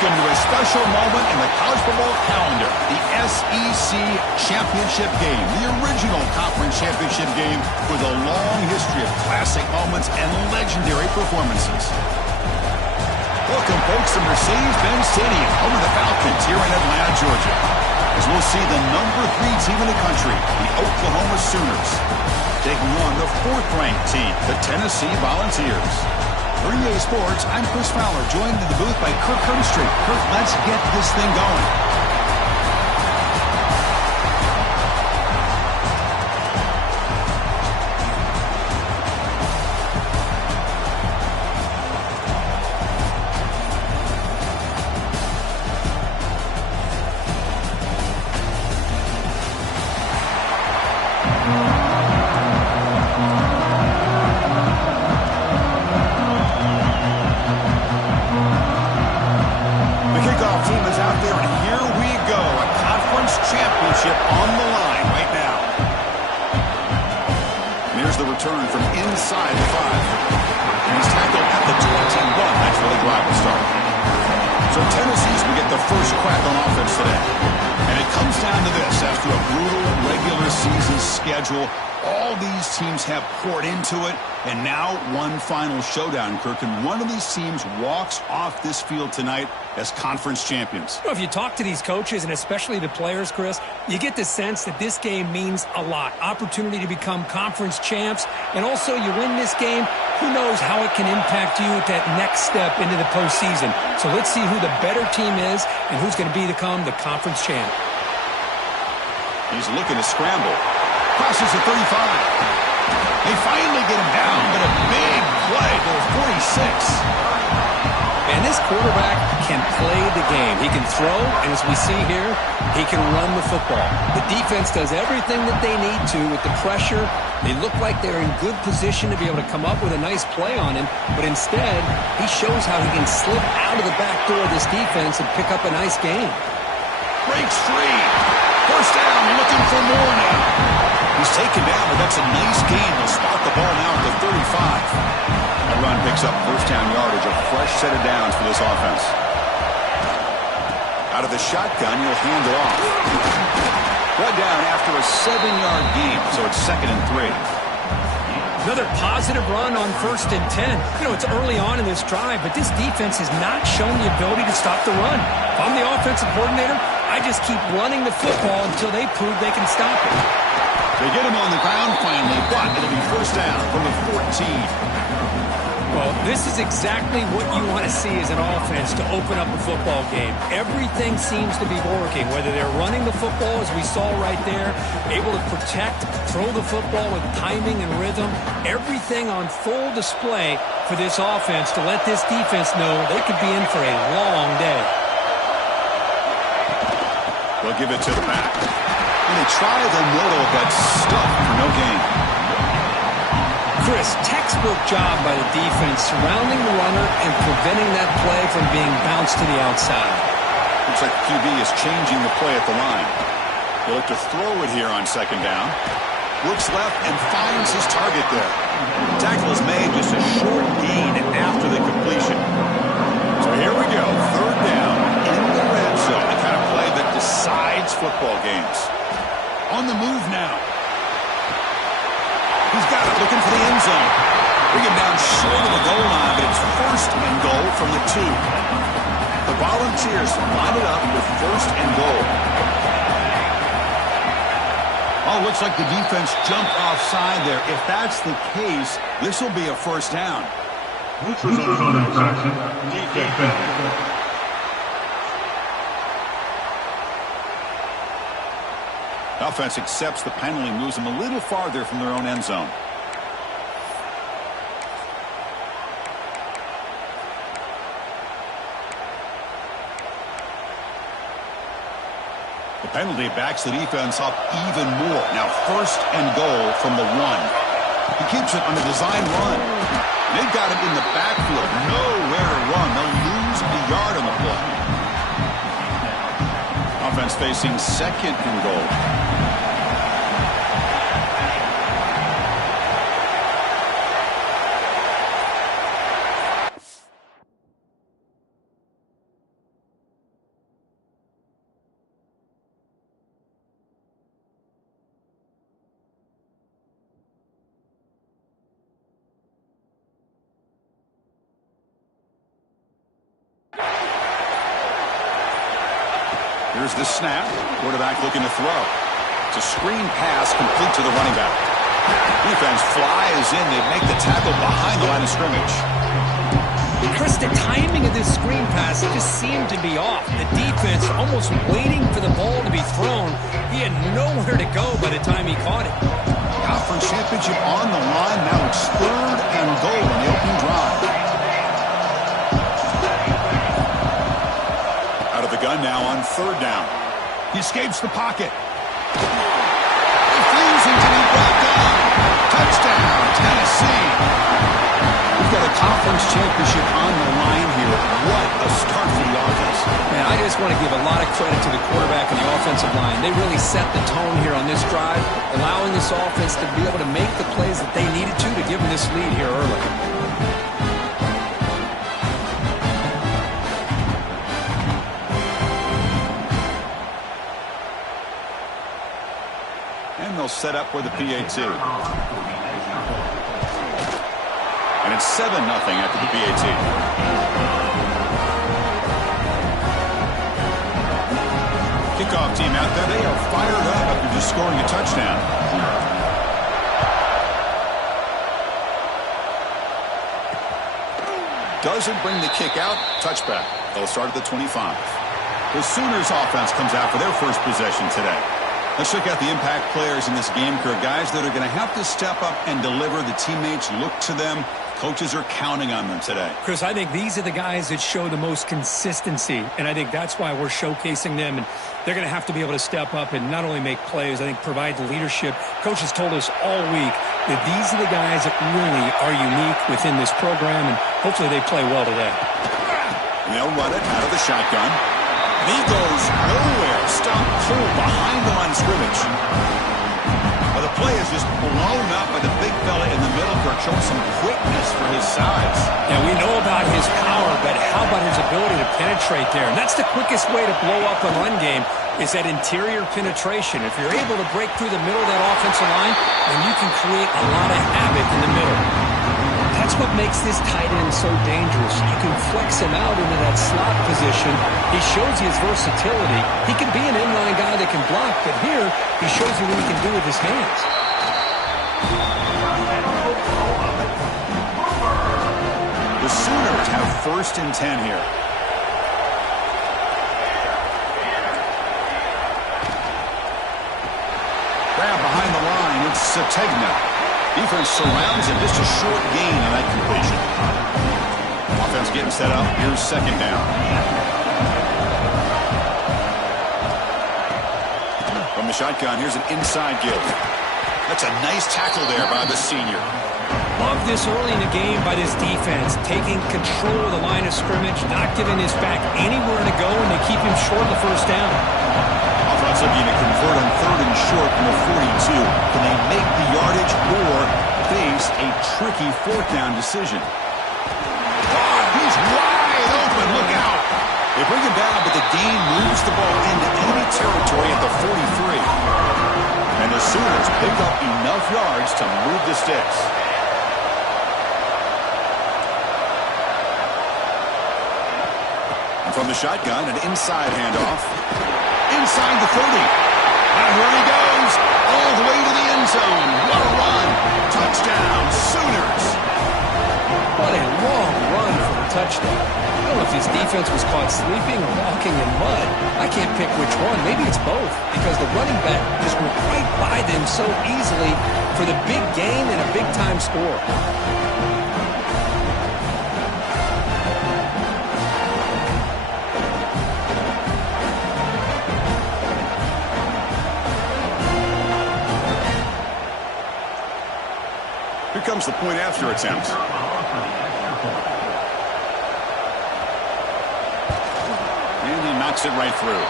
Welcome to a special moment in the college football calendar, the SEC Championship Game, the original conference championship game with a long history of classic moments and legendary performances. Welcome, folks, to Mercedes-Benz Stadium, home of the Falcons here in Atlanta, Georgia, as we'll see the number 3 team in the country, the Oklahoma Sooners, taking on the 4th-ranked team, the Tennessee Volunteers. For Yeeeeeeee Sports, I'm Chris Fowler, joined in the booth by Kirk Herbstreit. Kirk, let's get this thing going. Championship on the line right now. And here's the return from inside the 5. And he's tackled at the 21. That's where the drive will start. So Tennessee's will get the first crack on offense today. And it comes down to this. After a brutal regular season schedule, all these teams have poured into it. And now one final showdown, Kirk. And one of these teams walks off this field tonight as conference champions. Well, if you talk to these coaches, and especially the players, Chris, you get the sense that this game means a lot. Opportunity to become conference champs. And also, you win this game, who knows how it can impact you at that next step into the postseason. So let's see who the better team is and who's going to become the conference champ. He's looking to scramble. Crosses the 35. They finally get him down, but a big play to the 46. And this quarterback can play the game. He can throw, and as we see here, he can run the football. The defense does everything that they need to with the pressure. They look like they're in good position to be able to come up with a nice play on him, but instead, he shows how he can slip out of the back door of this defense and pick up a nice gain. Breaks free. First down, looking for more now. He's taken down, but that's a nice gain. They'll spot the ball now at the 35. That run picks up first down yardage, a fresh set of downs for this offense. Out of the shotgun, he'll hand it off. Brought down after a 7-yard gain, so it's 2nd and 3. Another positive run on 1st and 10. You know, it's early on in this drive, but this defense has not shown the ability to stop the run. If I'm the offensive coordinator, I just keep running the football until they prove they can stop it. They get him on the ground finally, but it'll be first down from the 14. Well, this is exactly what you want to see as an offense to open up a football game. Everything seems to be working, whether they're running the football, as we saw right there, able to protect, throw the football with timing and rhythm, everything on full display for this offense to let this defense know they could be in for a long day. They'll give it to the back. And they try the middle, but stuck for no gain. Chris, textbook job by the defense surrounding the runner and preventing that play from being bounced to the outside. Looks like QB is changing the play at the line. He'll look to throw it here on 2nd down. Looks left and finds his target there. Tackle is made, just a short gain after the completion. So here we go, 3rd down in the red zone. The kind of play that decides football games. On the move now. He's got it, looking for the end zone. Bring him down short of the goal line, but it's 1st and goal from the 2. The Volunteers line it up with 1st and goal. Oh, looks like the defense jumped offside there. If that's the case, this will be a first down. Defense. Offense accepts the penalty, moves them a little farther from their own end zone. The penalty backs the defense up even more. Now 1st and goal from the 1. He keeps it on a design run. They've got him in the backfield. Nowhere to run. They'll lose a yard on the play. Offense facing 2nd and goal. Here's the snap. Quarterback looking to throw. It's a screen pass complete to the running back. Defense flies in. They make the tackle behind the line of scrimmage. Chris, the timing of this screen pass just seemed to be off. The defense almost waiting for the ball to be thrown. He had nowhere to go by the time he caught it. Conference championship on the line. Now it's 3rd and goal on the opening drive. Out of the gun now on 3rd down. He escapes the pocket. He flees into the brought down. Touchdown, Tennessee. We've got a conference championship on the line here. What a start for the offense. Man, I just want to give a lot of credit to the quarterback and the offensive line. They really set the tone here on this drive, allowing this offense to be able to make the plays that they needed to give them this lead here early. And they'll set up for the PAT. And it's 7-0 after the PAT. Kickoff team out there. They are fired up after just scoring a touchdown. Doesn't bring the kick out. Touchback. They'll start at the 25. The Sooners offense comes out for their first possession today. Let's check out the impact players in this game, Kirk. Guys that are going to have to step up and deliver. The teammates look to them. Coaches are counting on them today. Chris, I think these are the guys that show the most consistency, and I think that's why we're showcasing them, and they're going to have to be able to step up and not only make plays, I think provide the leadership. Coach has told us all week that these are the guys that really are unique within this program, and hopefully they play well today. And they'll run it out of the shotgun. He goes nowhere. Stop cold behind the line of scrimmage. Well, the play is just blown up by the big fella in the middle. Kirk showing some quickness for his size. Yeah, we know about his power, but how about his ability to penetrate there? And that's the quickest way to blow up a run game is that interior penetration. If you're able to break through the middle of that offensive line, then you can create a lot of havoc in the middle. That's what makes this tight end so dangerous. You can flex him out into that slot position. He shows you his versatility. He can be an inline guy that can block, but here he shows you what he can do with his hands. The Sooners have 1st and 10 here. Grab behind the line. It's Sategna. Defense surrounds him. Just a short gain on that completion. Offense getting set up. Here's 2nd down. From the shotgun, here's an inside give. That's a nice tackle there by the senior. Love this early in the game by this defense, taking control of the line of scrimmage, not giving his back anywhere to go, and they keep him short of the 1st down. Offensive unit convert on 3rd and short from the 42. Can they make the yardage or face a tricky 4th down decision? Oh, he's wide open. Look out. They bring him down, but the gain moves the ball into enemy territory at the 43. And the Sooners pick up enough yards to move the sticks. And from the shotgun, an inside handoff. Inside the 30. And here he goes. All the way to the end zone. What a run. Touchdown, Sooners. What a long run for the touchdown. I don't know if his defense was caught sleeping or walking in mud. I can't pick which one. Maybe it's both, because the running back just went right by them so easily for the big gain and a big-time score. Here comes the point after attempt. And he knocks it right through.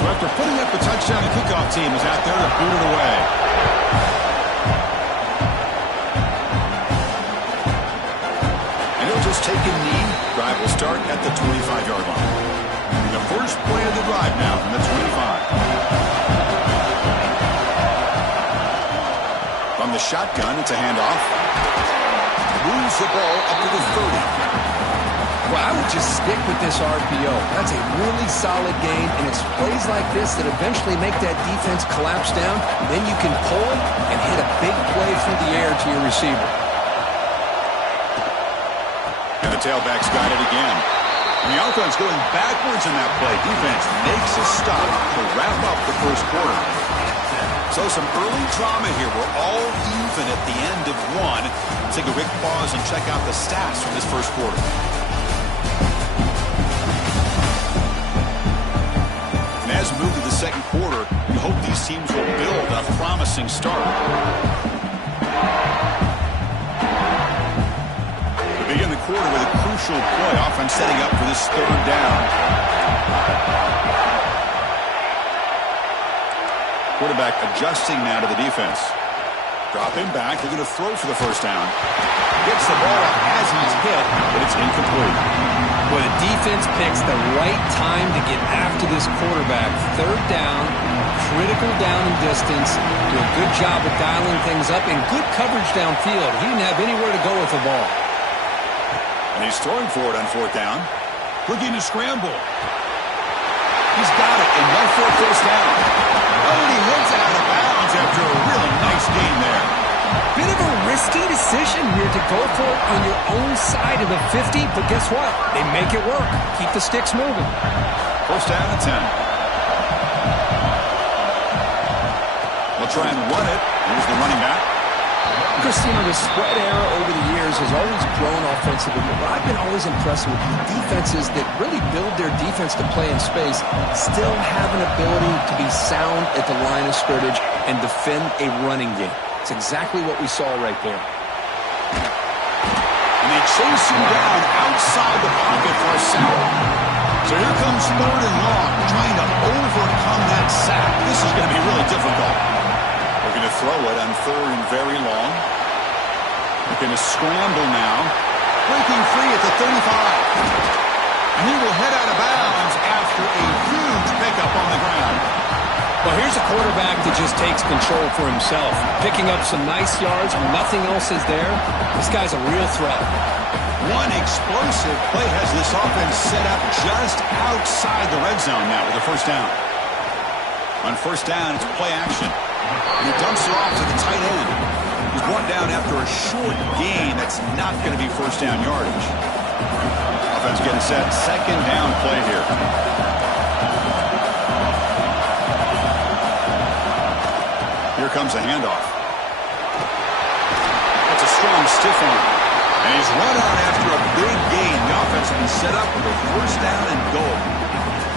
So after putting up the touchdown, the kickoff team is out there to boot it away. And he'll just take a knee. Drive will start at the 25-yard line. The first play of the drive now from the 25. From the shotgun, it's a handoff. moves the ball up to the 30. Well, I would just stick with this RPO. That's a really solid game, and it's plays like this that eventually make that defense collapse down. Then you can pull and hit a big play through the air to your receiver. And the tailback's got it again. And the offense going backwards in that play. Defense makes a stop to wrap up the first quarter. So some early drama here. We're all even at the end of one. Let's take a quick pause and check out the stats from this first quarter. As we move to the second quarter, we hope these teams will build on a promising start. We begin the quarter with a crucial play, offense setting up for this third down. Quarterback adjusting now to the defense. Dropping back, looking to throw for the first down. Gets the ball up as he's hit, but it's incomplete. Well, the defense picks the right time to get after this quarterback. Third down, critical down and distance. Do a good job of dialing things up and good coverage downfield. He didn't have anywhere to go with the ball. And he's throwing for it on fourth down. Looking to scramble. He's got it, enough for a first down. Oh, and he heads out of bounds after a really nice gain there. Bit of a risky decision here to go for it on your own side of the 50, but guess what? They make it work. Keep the sticks moving. First down at 10. They'll try and run it. Here's the running back. Christine, the spread era over the years has always grown offensively, but I've been always impressed with defenses that really build their defense to play in space, still have an ability to be sound at the line of scrimmage and defend a running game. It's exactly what we saw right there. And they chase him down outside the pocket for a sack. So here comes third and long, trying to overcome that sack. This is going to be really difficult. They're going to throw it on third and very long. They're going to scramble now. Breaking free at the 35. And he will head out of bounds after a huge pickup on the ground. Well, here's a quarterback that just takes control for himself. Picking up some nice yards when nothing else is there. This guy's a real threat. One explosive play has this offense set up just outside the red zone now with a first down. On first down, it's play action. And he dumps it off to the tight end. He's brought down after a short gain. That's not going to be first down yardage. Offense getting set. Second down play here. Here comes a handoff. That's a strong stiff arm. And he's run out after a big gain. The offense will be set up with a first down and goal.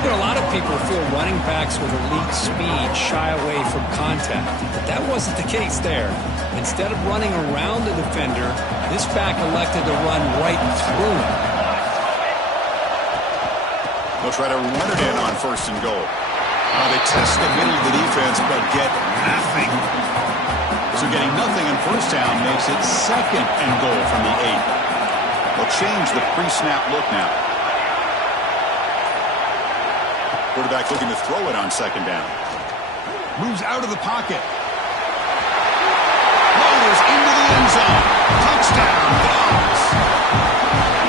You know, a lot of people feel running backs with elite speed shy away from contact. But that wasn't the case there. Instead of running around the defender, this back elected to run right through him. They'll try to run it in on first and goal. They test the middle of the defense, but get nothing. So getting nothing in first down makes it second and goal from the 8. They'll change the pre-snap look now. Quarterback looking to throw it on second down. Moves out of the pocket. Rolls into the end zone. Touchdown, Dogs.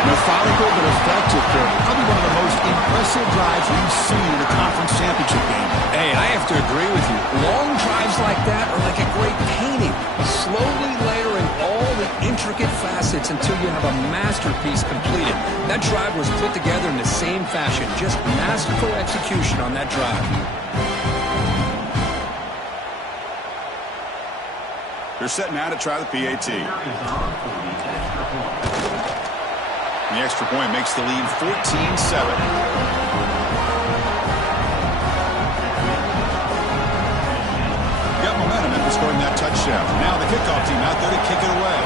Methodical but effective there. Probably one of the most impressive drives we've seen in a conference championship game. Hey, I have to agree with you. Long drives like that are like a great painting. Slowly layering all the intricate facets until you have a masterpiece completed. That drive was put together in the same fashion. Just masterful execution on that drive. They're setting out to try the PAT. The extra point makes the lead 14-7. Got momentum after scoring that touchdown. Now the kickoff team out there to kick it away.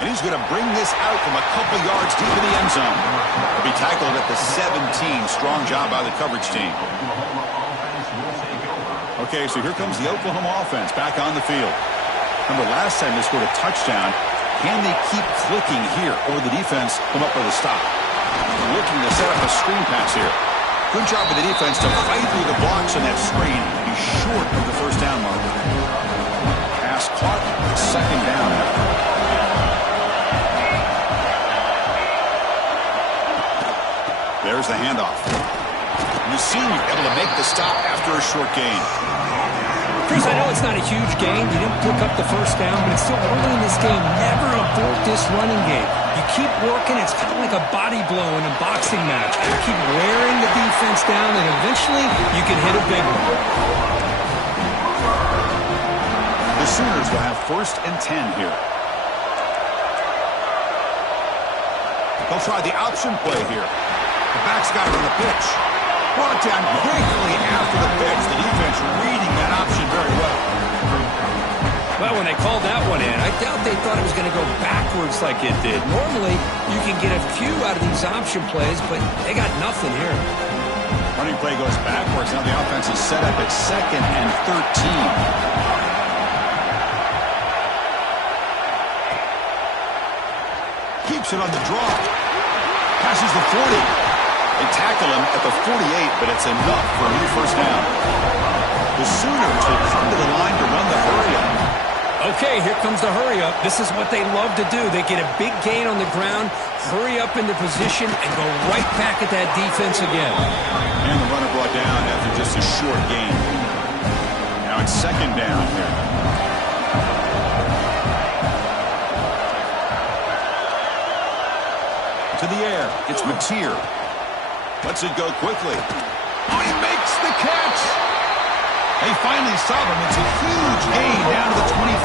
And he's going to bring this out from a couple yards deep in the end zone. He'll be tackled at the 17. Strong job by the coverage team. Okay, so here comes the Oklahoma offense back on the field. Remember, last time they scored a touchdown. Can they keep clicking here, or the defense come up with a stop? They're looking to set up a screen pass here. Good job of the defense to fight through the blocks on that screen. Be short of the first down marker. Pass caught, second down. There's the handoff. The senior able to make the stop after a short gain. Chris, I know it's not a huge gain. You didn't pick up the first down, but it's still early in this game. Never abort this running game. You keep working. It's kind of like a body blow in a boxing match. You keep wearing the defense down, and eventually you can hit a big one. The Sooners will have 1st and 10 here. They'll try the option play here. The back's got it on the pitch. Brought down quickly after the pitch. The defense reading that option very well. Well, when they called that one in, I doubt they thought it was going to go backwards like it did. Normally, you can get a few out of these option plays, but they got nothing here. Running play goes backwards. Now the offense is set up at 2nd and 13. Keeps it on the draw. Passes the 40. They tackle him at the 48, but it's enough for a new first down. The Sooners will come to the line to run the hurry-up. Okay, here comes the hurry-up. This is what they love to do. They get a big gain on the ground, hurry up into position, and go right back at that defense again. And the runner brought down after just a short gain. Now it's 2nd down here. To the air. It's Mateer. Lets it go quickly. Oh, he makes the catch. They finally stop him. It's a huge gain down to the 23.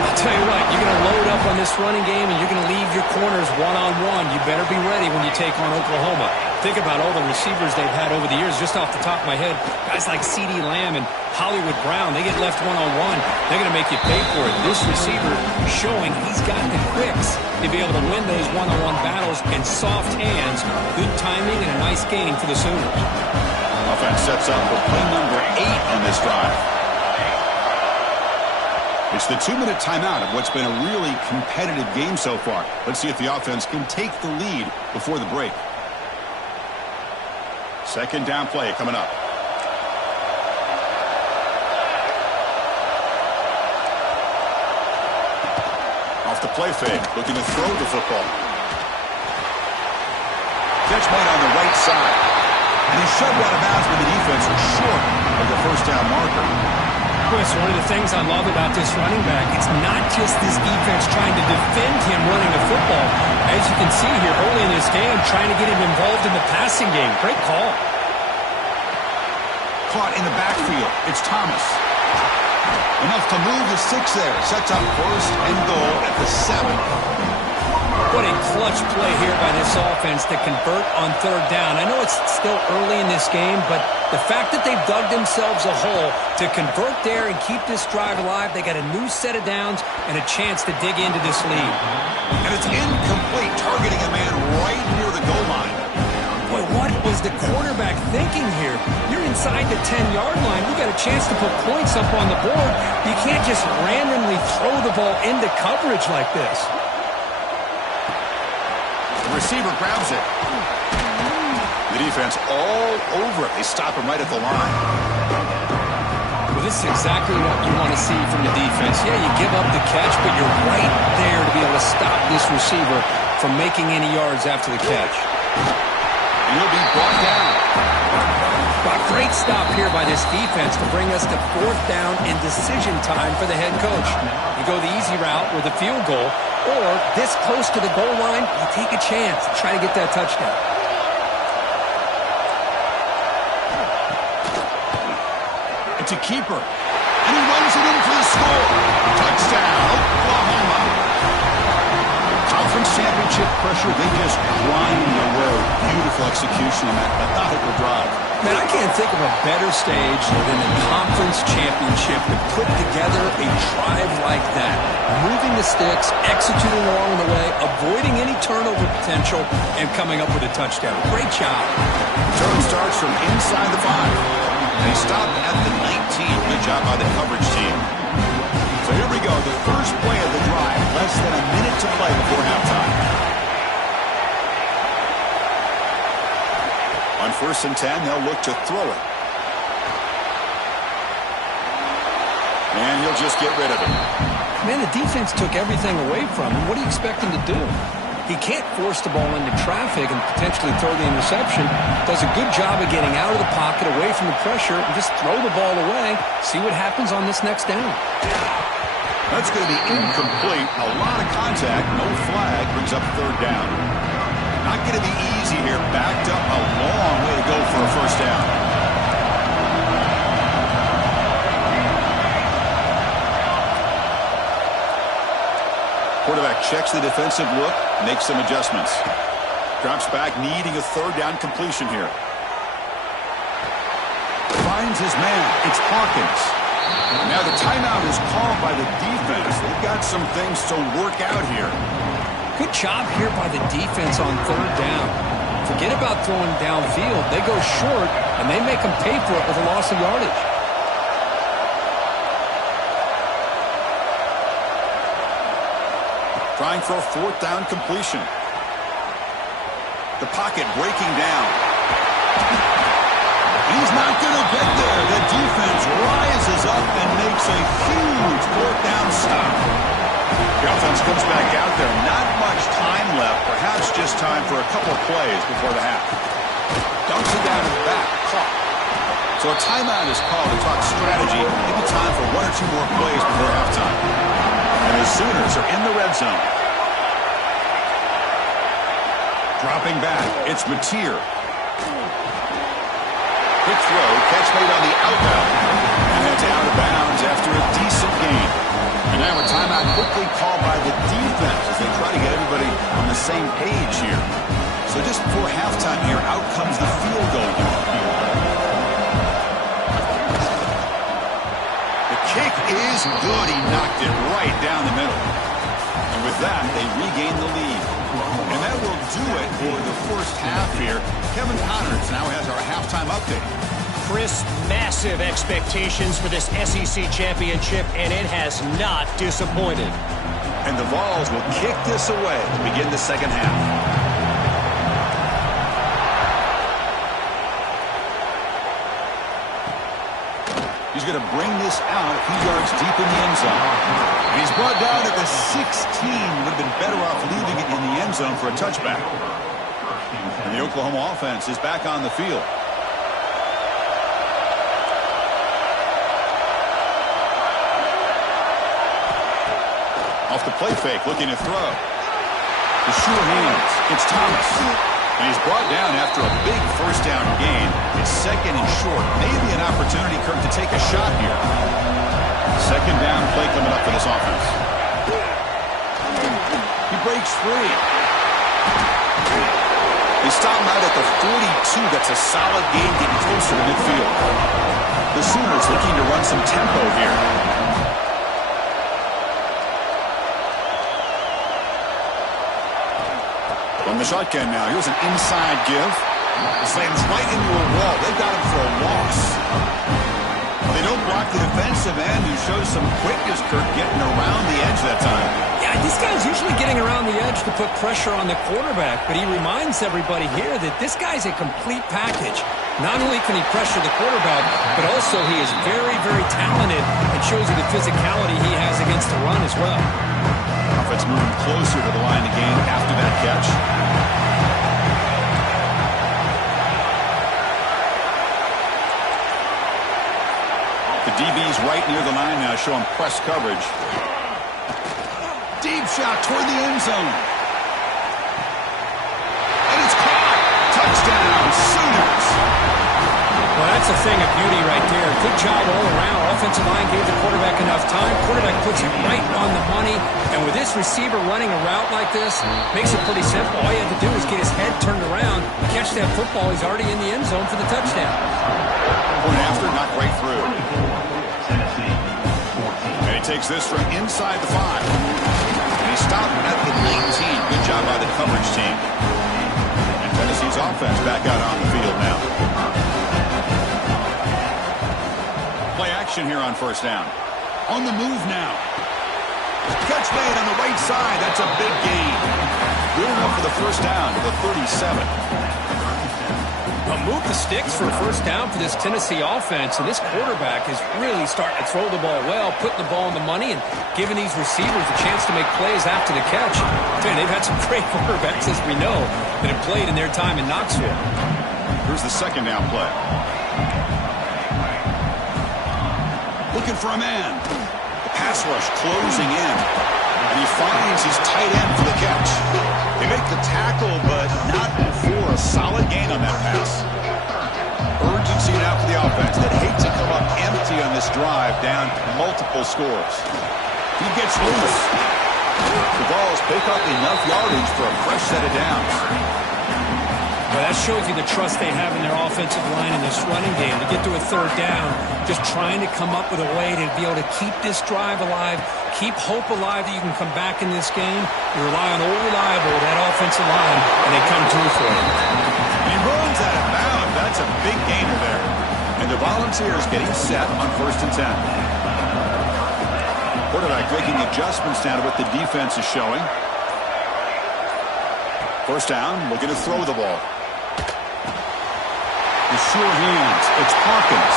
I'll tell you what, you're going to load up on this running game, and you're going to leave your corners one-on-one. You better be ready when you take on Oklahoma. Think about all the receivers they've had over the years, just off the top of my head. Guys like CeeDee Lamb and Hollywood Brown, they get left one-on-one. They're going to make you pay for it. This receiver showing he's got the quicks to be able to win those one-on-one battles and soft hands. Good timing and a nice gain for the Sooners. Offense sets up for play number 8 on this drive. It's the 2-minute timeout of what's been a really competitive game so far. Let's see if the offense can take the lead before the break. 2nd down play coming up. Off the play fake, looking to throw the football. Catch made on the right side. And he's shoved out of bounds with the defense short of the first down marker. Chris, one of the things I love about this running back, it's not just this defense trying to defend him running the football. As you can see here early in this game, trying to get him involved in the passing game. Great call. Caught in the backfield. It's Thomas. Enough to move the 6 there. Sets up 1st and goal at the 7. What a clutch play here by this offense to convert on 3rd down. I know it's still early in this game, but the fact that they've dug themselves a hole to convert there and keep this drive alive, they got a new set of downs and a chance to dig into this lead. And it's incomplete, targeting a man right near the goal line. Boy, what was the quarterback thinking here? You're inside the 10-yard line. You got a chance to put points up on the board. You can't just randomly throw the ball into coverage like this. The receiver grabs it. The defense all over it. They stop him right at the line. Well, this is exactly what you want to see from the defense. Yeah, you give up the catch, but you're right there to be able to stop this receiver from making any yards after the catch. And he'll be brought down. A great stop here by this defense to bring us to 4th down and decision time for the head coach. You go the easy route with a field goal, or this close to the goal line, you take a chance to try to get that touchdown. It's a keeper. And he runs it in for the score. Touchdown, Oklahoma. Conference championship pressure, they just grind the road. Beautiful execution on that methodical drive. Man, I can't think of a better stage than the conference championship to put together a drive like that. Moving the sticks, executing along the way, avoiding any turnover potential, and coming up with a touchdown. Great job. Return starts from inside the 5. They stop at the 19. Good job by the coverage team. So here we go, the first play of the drive. Less than a minute to play before halftime. On 1st and 10, they'll look to throw it. And he'll just get rid of it. Man, the defense took everything away from him. What do you expect him to do? He can't force the ball into traffic and potentially throw the interception. Does a good job of getting out of the pocket, away from the pressure, and just throw the ball away. See what happens on this next down. That's going to be incomplete. A lot of contact. No flag. Brings up third down. Not going to be easy here. Backed up a long way to go for a first down. Quarterback checks the defensive look, makes some adjustments. Drops back, needing a third down completion here. Finds his man. It's Hawkins. Now the timeout is called by the defense. They've got some things to work out here. Good job here by the defense on third down. Forget about throwing downfield. They go short, and they make them pay for it with a loss of yardage. Trying for a fourth down completion. The pocket breaking down. He's not going to get there. The defense rises up and makes a huge fourth down stop. The offense comes back out there. Not much time left. Perhaps just time for a couple of plays before the half. Dumps it down in the back. Caught. So a timeout is called to talk strategy. Maybe time for one or two more plays before halftime. And the Sooners are in the red zone. Dropping back, it's Mateer. Quick throw, catch made on the outbound. And that's out of bounds after a decent gain. And now a timeout quickly called by the defense as they try to get everybody on the same page here. So just before halftime here, out comes the field goal unit. The kick is good. He knocked it right down the middle. And with that, they regain the lead. And that will do it for the first half here. Kevin Connors now has our halftime update. Chris, massive expectations for this SEC championship, and it has not disappointed. And the Vols will kick this away to begin the second half. He's going to bring this out a few yards deep in the end zone. And he's brought down at the 16. Would have been better off leaving it in the end zone for a touchback. And the Oklahoma offense is back on the field. Off the play fake, looking to throw. The sure hands. It's Thomas. And he's brought down after a big first down gain. It's second and short. Maybe an opportunity, Kirk, to take a shot here. Second down play coming up for this offense. He breaks free. They stop him out at the 42. That's a solid gain, getting closer to midfield. The Sooners looking to run some tempo here. On the shotgun now. Here's an inside give. Slams right into a wall. They got him for a loss. They don't block the defensive end, who shows some quickness, Kirk, getting around the edge that time. Yeah, this guy's usually getting around the edge to put pressure on the quarterback, but he reminds everybody here that this guy's a complete package. Not only can he pressure the quarterback, but also he is very, very talented and shows you the physicality he has against the run as well. Offense moving closer to the line of game after that catch. The DB's right near the line now, showing press coverage. Deep shot toward the end zone. And it's caught. Touchdown, Sooners. Well, that's a thing of beauty right there. Good job all around. Offensive line gave the quarterback enough time. Quarterback puts it right on the money. And with this receiver running a route like this, makes it pretty simple. All you have to do is get his head turned around, catch that football. He's already in the end zone for the touchdown. Point after, knocked right through. And he takes this from inside the 5. And he stopped at the 19. Good job by the coverage team. And Tennessee's offense back out on the field now. Play action here on first down. On the move now. Catch made on the right side. That's a big gain. Good enough for the first down to the 37. Move the sticks for a first down for this Tennessee offense, and this quarterback is really starting to throw the ball well, putting the ball on the money, and giving these receivers a chance to make plays after the catch. Man, they've had some great quarterbacks, as we know, that have played in their time in Knoxville. Here's the second down play. Looking for a man. The pass rush closing in. And he finds his tight end for the catch. They make the tackle, but not before a solid gain on that pass. Urgency now for the offense that hate to come up empty on this drive, down multiple scores. He gets loose. The Vols pick up enough yardage for a fresh set of downs. Well, that shows you the trust they have in their offensive line in this running game. To get to a third down, just trying to come up with a way to be able to keep this drive alive, keep hope alive that you can come back in this game. You rely on old reliable, that offensive line, and they come through for you. He runs out of bounds. That's a big gainer there. And the Volunteers getting set on 1st and 10. Quarterback making adjustments now to what the defense is showing. First down, looking to throw the ball. The sure hands. It's Hawkins.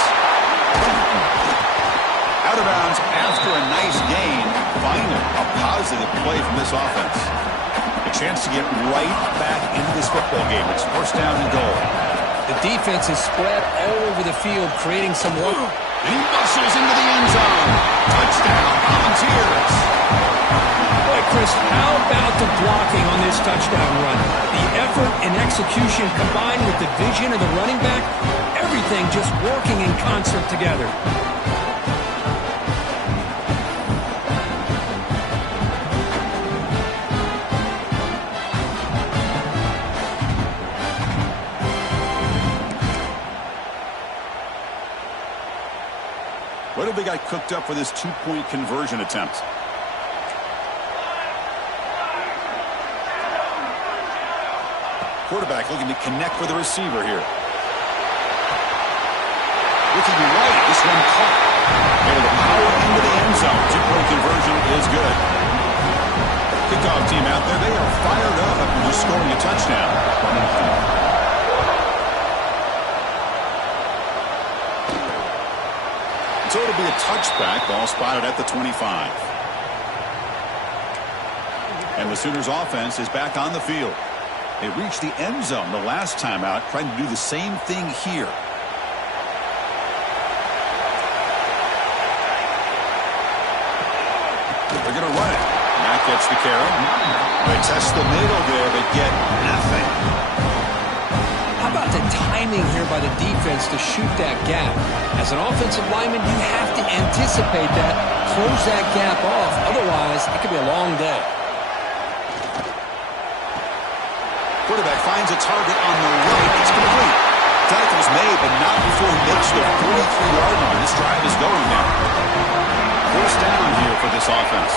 Out of bounds after a nice gain. Finally, a positive play from this offense. A chance to get right back into this football game. It's first down and goal. The defense is spread all over the field, creating some work. And he muscles into the end zone. Touchdown, Volunteers. Boy, Chris, how about the blocking on this touchdown run? The effort and execution combined with the vision of the running back, everything just working in concert together. What have they got cooked up for this two-point conversion attempt? Quarterback looking to connect with the receiver here. Looking right, this one caught. Able to power into the end zone. Two-point conversion is good. Kickoff team out there, they are fired up after just scoring a touchdown. So it'll be a touchback, ball spotted at the 25. And the Sooners offense is back on the field. They reached the end zone the last time out, trying to do the same thing here. They're going to run it. Matt gets the carry. They test the middle there, but get nothing. How about the timing here by the defense to shoot that gap? As an offensive lineman, you have to anticipate that, close that gap off. Otherwise, it could be a long day. Quarterback finds a target on the right. It's complete. Tackle is made, but not before he makes the 43-yard line. This drive is going now. First down here for this offense.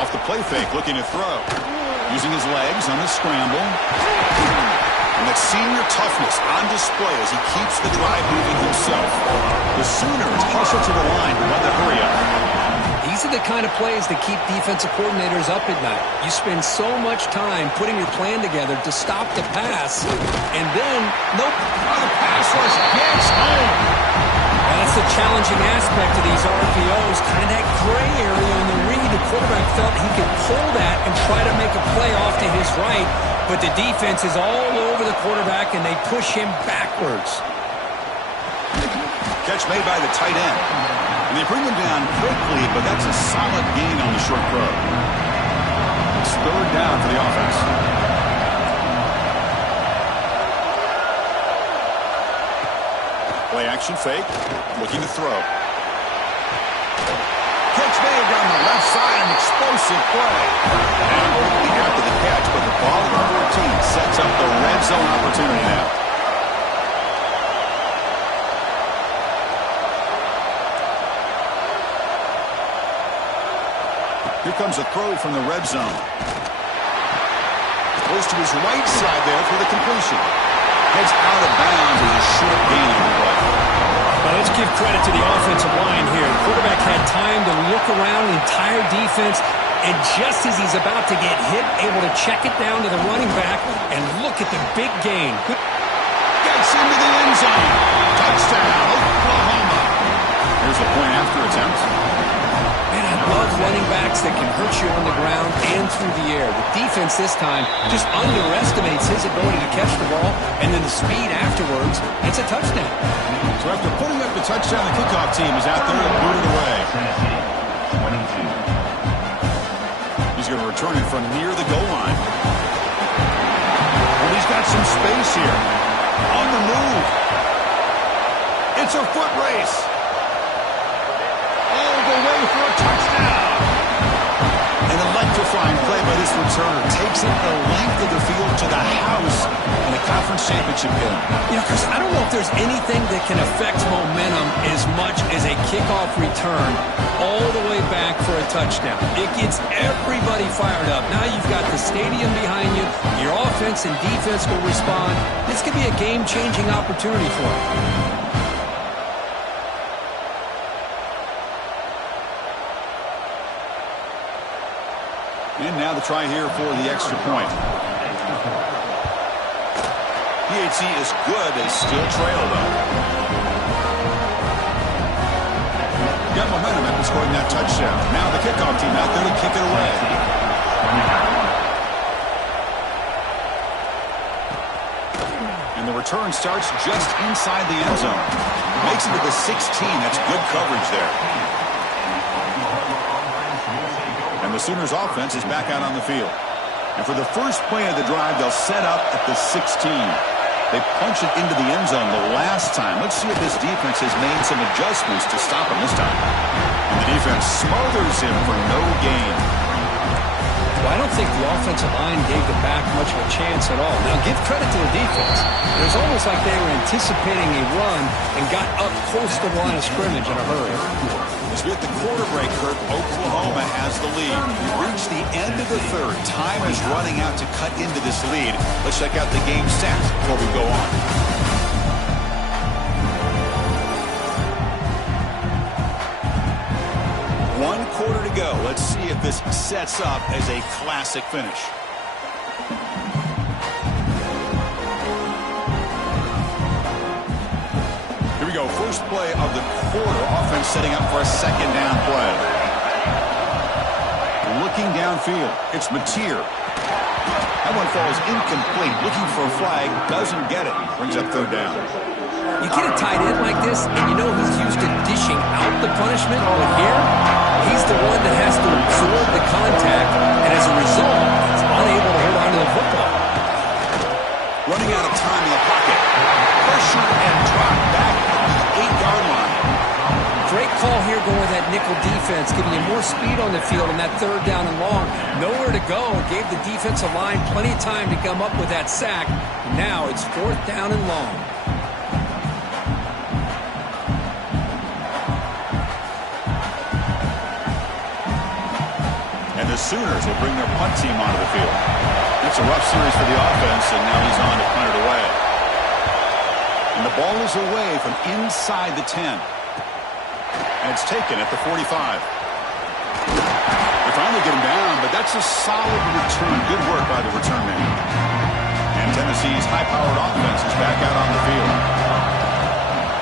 Off the play fake, looking to throw. Using his legs on the scramble. And that senior toughness on display as he keeps the drive moving himself. The Sooners hustle to the line to run the hurry up. These are the kind of plays that keep defensive coordinators up at night. You spend so much time putting your plan together to stop the pass, and then, nope. Oh, the pass rush gets home. That's the challenging aspect of these RPOs, kind of that gray area on the read. The quarterback felt he could pull that and try to make a play off to his right, but the defense is all over the quarterback, and they push him backwards. Catch made by the tight end. And they bring him down quickly, but that's a solid gain on the short throw. It's third down for the offense. Play action fake. Looking to throw. Catch made down the left side, an explosive play. And quickly after the catch, but the ball at number 14 sets up the red zone opportunity now. Here comes a throw from the red zone. Goes to his right side there for the completion. Heads out of bounds with a short gain on the play. Well, let's give credit to the offensive line here. The quarterback had time to look around the entire defense, And just as he's about to get hit, able to check it down to the running back, and look at the big gain. Gets into the end zone. Touchdown, Oklahoma. Here's a point after attempt. Man, I love running backs that can hurt you on the ground and through the air. The defense this time just underestimates his ability to catch the ball, and then the speed afterwards, it's a touchdown. So after putting up the touchdown, the kickoff team is out there to boot it away. He's going to return it from near the goal line. Well, he's got some space here. On the move. It's a foot race. All the way for a touchdown. An electrifying play by this returner. Takes it the length of the field to the house in a conference championship game. You know, Chris, I don't know if there's anything that can affect momentum as much as a kickoff return all the way back for a touchdown. It gets everybody fired up. Now you've got the stadium behind you. Your offense and defense will respond. This could be a game-changing opportunity for them. And now the try here for the extra point. PHC is good. They still trail, though. Got momentum after scoring that touchdown. Now the kickoff team out there to kick it away. And the return starts just inside the end zone. Makes it to the 16. That's good coverage there. And the Sooners offense is back out on the field. And for the first play of the drive, they'll set up at the 16. They punch it into the end zone the last time. Let's see if this defense has made some adjustments to stop him this time. And the defense smothers him for no gain. Well, I don't think the offensive line gave the back much of a chance at all. Now, give credit to the defense. It was almost like they were anticipating a run and got up close to the line of scrimmage in a hurry. As we hit the quarter break, Kirk, Oklahoma has the lead. We reach the end of the third. Time is running out to cut into this lead. Let's check out the game stats before we go on. One quarter to go. Let's see if this sets up as a classic finish. Here we go. First play of the quarter. Offense setting up for a second down play. Looking downfield. It's Mateer. That one falls incomplete. Looking for a flag. Doesn't get it. Brings up third down. You get a tight end like this, and you know he's used to dishing out the punishment. But here, he's the one that has to absorb the contact, and as a result, he's unable to hold on to the football. Running out of time in the pocket. Pressure and drop back at the 8-yard line. Great call here going with that nickel defense, giving you more speed on the field on that third down and long. Nowhere to go. Gave the defensive line plenty of time to come up with that sack. Now it's fourth down and long. And the Sooners will bring their punt team onto the field. It's a rough series for the offense, and now he's on to punt it away. And the ball is away from inside the 10. And it's taken at the 45. They finally get him down, but that's a solid return. Good work by the return man. And Tennessee's high-powered offense is back out on the field.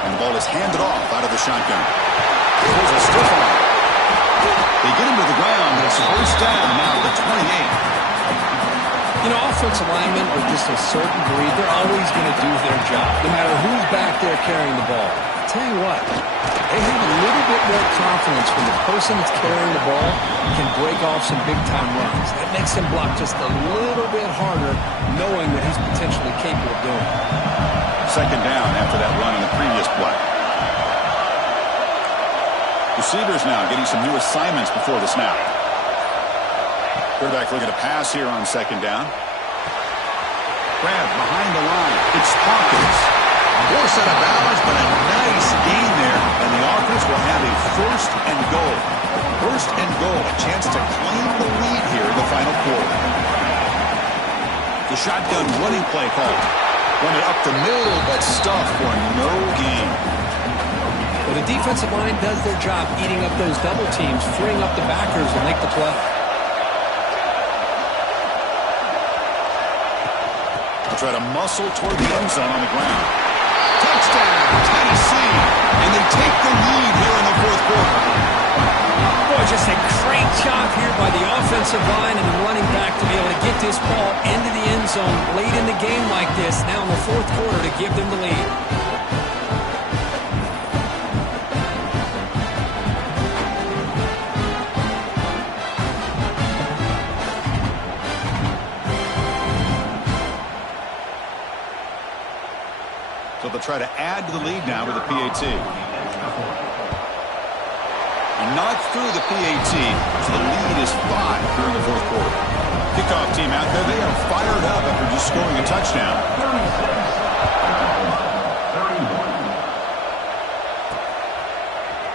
And the ball is handed off out of the shotgun. Here's a stiff arm. They get him to the ground, but it's first down now at the 28. You know, offensive linemen are just a certain breed. They're always going to do their job, no matter who's back there carrying the ball. I'll tell you what, they have a little bit more confidence when the person that's carrying the ball can break off some big-time runs. That makes them block just a little bit harder, knowing what he's potentially capable of doing. Second down after that run in the previous play. Receivers now getting some new assignments before the snap. Quarterback looking to pass here on second down. Grab behind the line. It's Hawkins. Force out of bounds, but a nice gain there. And the offense will have a first and goal. First and goal. A chance to claim the lead here in the final quarter. The shotgun running play called. Running up the middle, but stuffed for no gain. Well, the defensive line does their job eating up those double teams, freeing up the backers to make the play. They'll try to muscle toward the end zone on the ground. Touchdown, Tennessee. And they take the lead here in the fourth quarter. Boy, just a great job here by the offensive line and the running back to be able to get this ball into the end zone late in the game like this, now in the fourth quarter, to give them the lead. So they'll try to add to the lead now with a PAT. Not through the PAT, so the lead is 5 here in the fourth quarter. Kickoff team out there, they are fired up after just scoring a touchdown.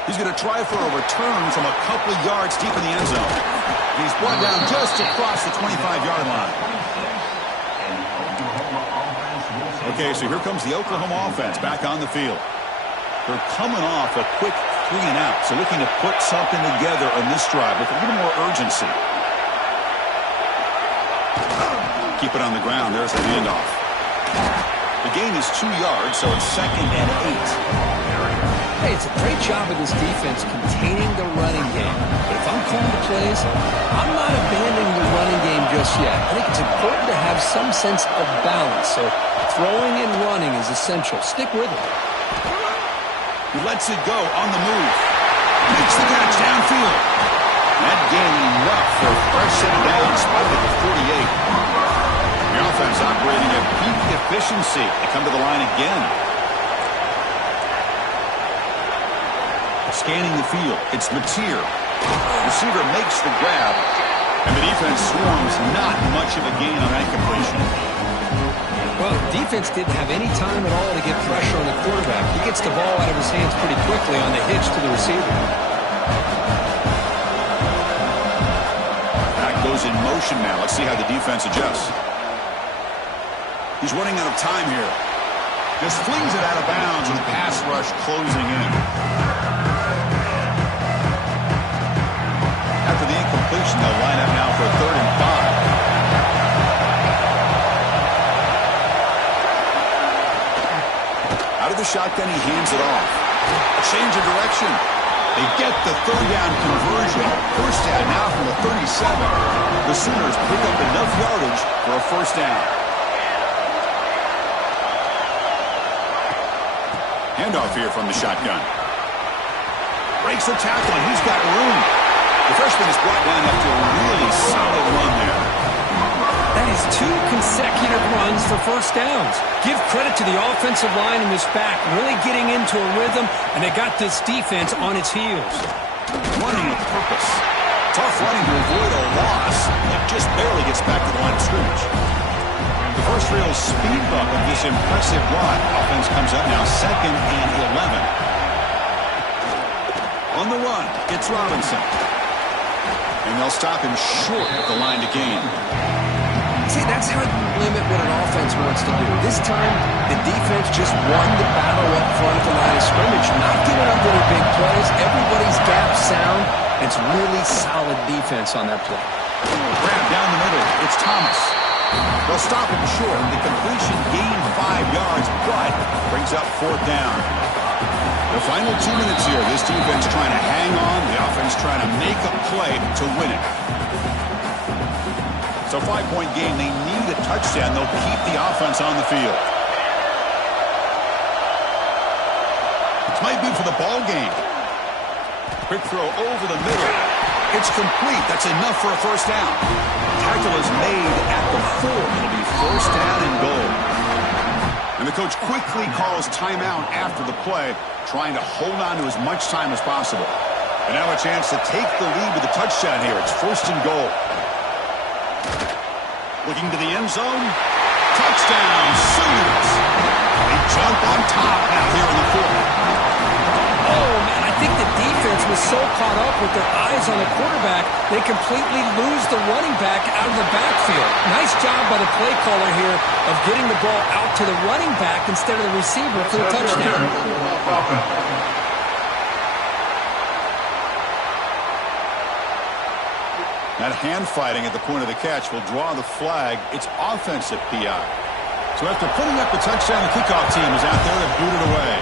He's going to try for a return from a couple of yards deep in the end zone. He's brought down just across the 25-yard line. Okay, so here comes the Oklahoma offense back on the field. They're coming off a quick 3-and-out, so looking to put something together on this drive with a little more urgency. Keep it on the ground. There's the handoff. The gain is 2 yards, so it's 2nd and 8. Hey, it's a great job of this defense containing the running game. But if I'm calling the plays, I'm not abandoning the running game just yet. I think it's important to have some sense of balance. So throwing and running is essential. Stick with it. He lets it go on the move. Makes the catch downfield. That gain enough for a fresh set down, spotted at the 48. The offense operating at peak efficiency. They come to the line again. Scanning the field. It's Mateer. Receiver makes the grab. And the defense swarms. Not much of a gain on that completion. Well, defense didn't have any time at all to get pressure on the quarterback. He gets the ball out of his hands pretty quickly on the hitch to the receiver. Back goes in motion now. Let's see how the defense adjusts. He's running out of time here. Just flings it out of bounds with pass rush closing in. After the incompletion, they'll line up now for 3rd and 5. Out of the shotgun, he hands it off. A change of direction. They get the 3rd down conversion. First down now from the 37. The Sooners pick up enough yardage for a first down. Handoff here from the shotgun. Breaks the tackle, and he's got room. The freshman is brought down after a really solid run there. That is 2 consecutive runs for first downs. Give credit to the offensive line in this back, really getting into a rhythm, and they got this defense on its heels. Running with purpose. Tough running to avoid a loss. It just barely gets back to the line of scrimmage. The first real speed bump of this impressive run. Offense comes up now 2nd and 11. On the run, it's Robinson. And they'll stop him short of the line to gain. See, that's how you limit what an offense wants to do. This time, the defense just won the battle up front at the line of scrimmage, not giving up any big plays. Everybody's gap sound. It's really solid defense on that play. Grab down the middle. It's Thomas. They'll stop him short. The completion gained 5 yards, but brings up 4th down. The final 2 minutes here. This defense trying to hang on. The offense trying to make a play to win it. So 5-point game. They need a touchdown. They'll keep the offense on the field. This might be for the ball game. Quick throw over the middle. It's complete. That's enough for a first down. Tackle is made at the 4. It'll be first down and goal. And the coach quickly calls timeout after the play, trying to hold on to as much time as possible. And now a chance to take the lead with a touchdown here. It's 1st and goal. Looking to the end zone. Touchdown, Sooners. They jump on top now here in the 4th. Oh, man, I think the defense was so caught up with their eyes on the quarterback, they completely lose the running back out of the backfield. Nice job by the play caller here of getting the ball out to the running back instead of the receiver for the touchdown. That hand fighting at the point of the catch will draw the flag. It's offensive PI. So after putting up the touchdown, the kickoff team is out there to boot it away.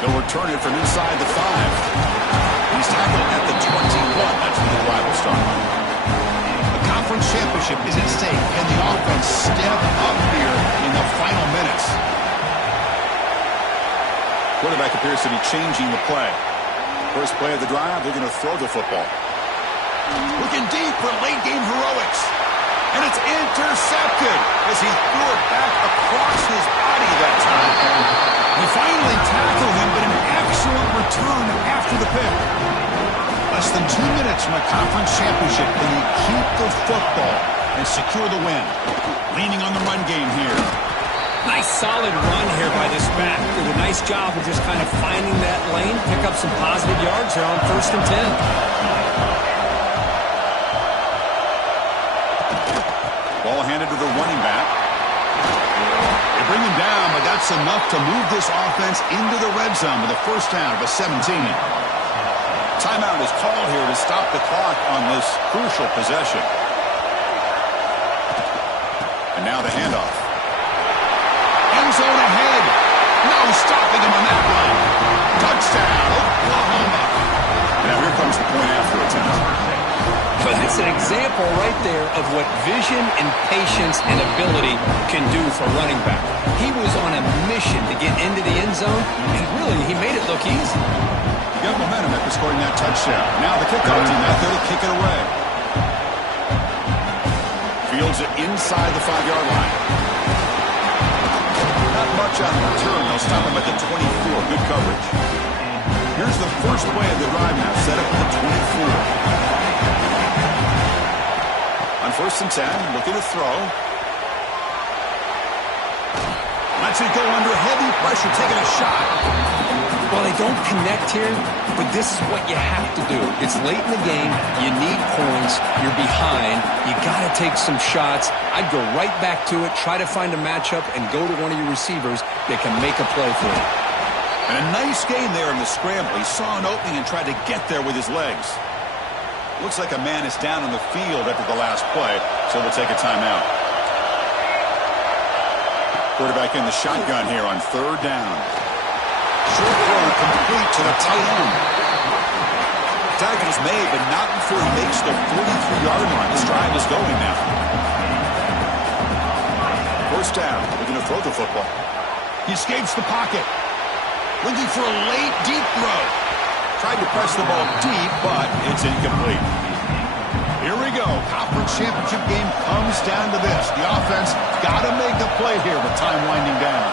They'll return it from inside the 5. He's tackled at the 21. That's where the drive will start. The conference championship is at stake. Can the offense step up here in the final minutes? Quarterback appears to be changing the play. First play of the drive, they're going to throw the football. Looking deep for late-game heroics. And it's intercepted as he threw it back across his body that time. They finally tackle him, but an excellent return after the pick. Less than 2 minutes from a conference championship. Can he keep the football and secure the win? Leaning on the run game here. Nice solid run here by this back. Did a nice job of just kind of finding that lane, pick up some positive yards here on 1st and 10. Ball handed to the running back. They bring him down, but that's enough to move this offense into the red zone with a first down of a 17. Timeout is called here to stop the clock on this crucial possession. And now the handoff. End zone ahead. No stopping him on that one. Touchdown, Oklahoma. Now here comes the point after attempt. But that's an example right there of what vision and patience and ability can do for running back. He was on a mission to get into the end zone, and really, he made it look easy. He got momentum after scoring that touchdown. Now the kickoff team out there to kick it away. Fields it inside the 5-yard line. Not much on the return. They'll stop him at the 24. Good coverage. Here's the first play of the drive now. Set up at the 24. On 1st and 10, looking to throw. Lets it go under heavy pressure, taking a shot. Well, they don't connect here, but this is what you have to do. It's late in the game. You need points. You're behind. You got to take some shots. I'd go right back to it, try to find a matchup, and go to one of your receivers that can make a play for you. And a nice game there in the scramble. He saw an opening and tried to get there with his legs. Looks like a man is down on the field after the last play, so we'll take a timeout. Quarterback in the shotgun here on 3rd down. Short throw complete to the tight end. Tackle is made, but not before he makes the 43-yard line. This drive is going now. First down. We're going to throw the football. He escapes the pocket. Looking for a late, deep throw. Tried to press the ball deep, but it's incomplete. Here we go. Conference championship game comes down to this. The offense got to make a play here with time winding down.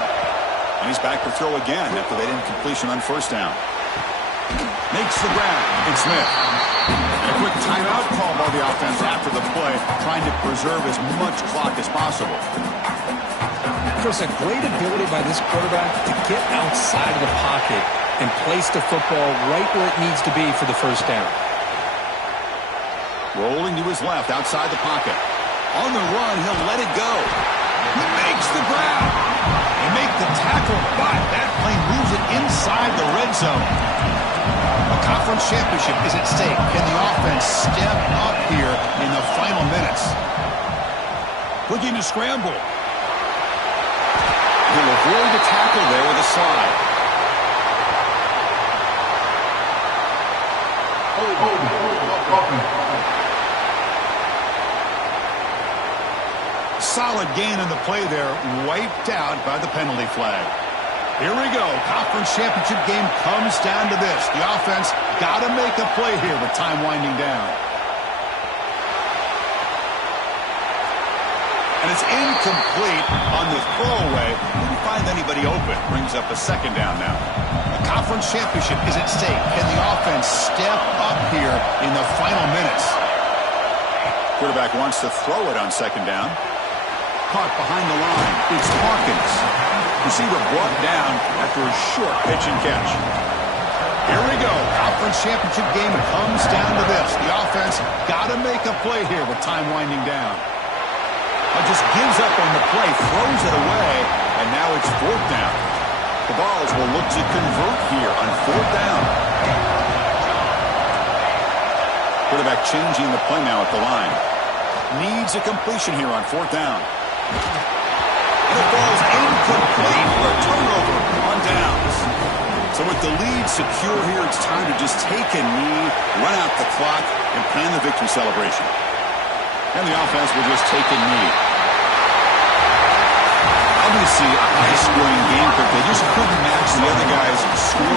And he's back to throw again after that incompletion on 1st down. Makes the grab. It's Smith. And a quick timeout call by the offense after the play, trying to preserve as much clock as possible. Chris, a great ability by this quarterback to get outside of the pocket and place the football right where it needs to be for the first down. Rolling to his left outside the pocket. On the run, he'll let it go. He makes the grab. They make the tackle, but that play moves it inside the red zone. A conference championship is at stake. Can the offense step up here in the final minutes? Looking to scramble. He'll avoid the tackle there with a slide. Solid gain in the play there, wiped out by the penalty flag. Here we go. Conference championship game comes down to this. The offense got to make a play here with time winding down. And it's incomplete on the throwaway. Didn't find anybody open. Brings up a 2nd down now. The conference championship is at stake. Can the offense step up here in the final minutes? Quarterback wants to throw it on 2nd down. Caught behind the line. It's Hawkins. Receiver brought down after a short pitch and catch. Here we go. Conference championship game comes down to this. The offense got to make a play here with time winding down. Just gives up on the play, throws it away, and now it's 4th down. The Vols will look to convert here on 4th down. Quarterback changing the play now at the line. Needs a completion here on 4th down. And it falls incomplete for a turnover on downs. So with the lead secure here, it's time to just take a knee, run out the clock, and plan the victory celebration. And the offense will just take a knee. Obviously, a high-scoring game, but they just couldn't match the other guys' score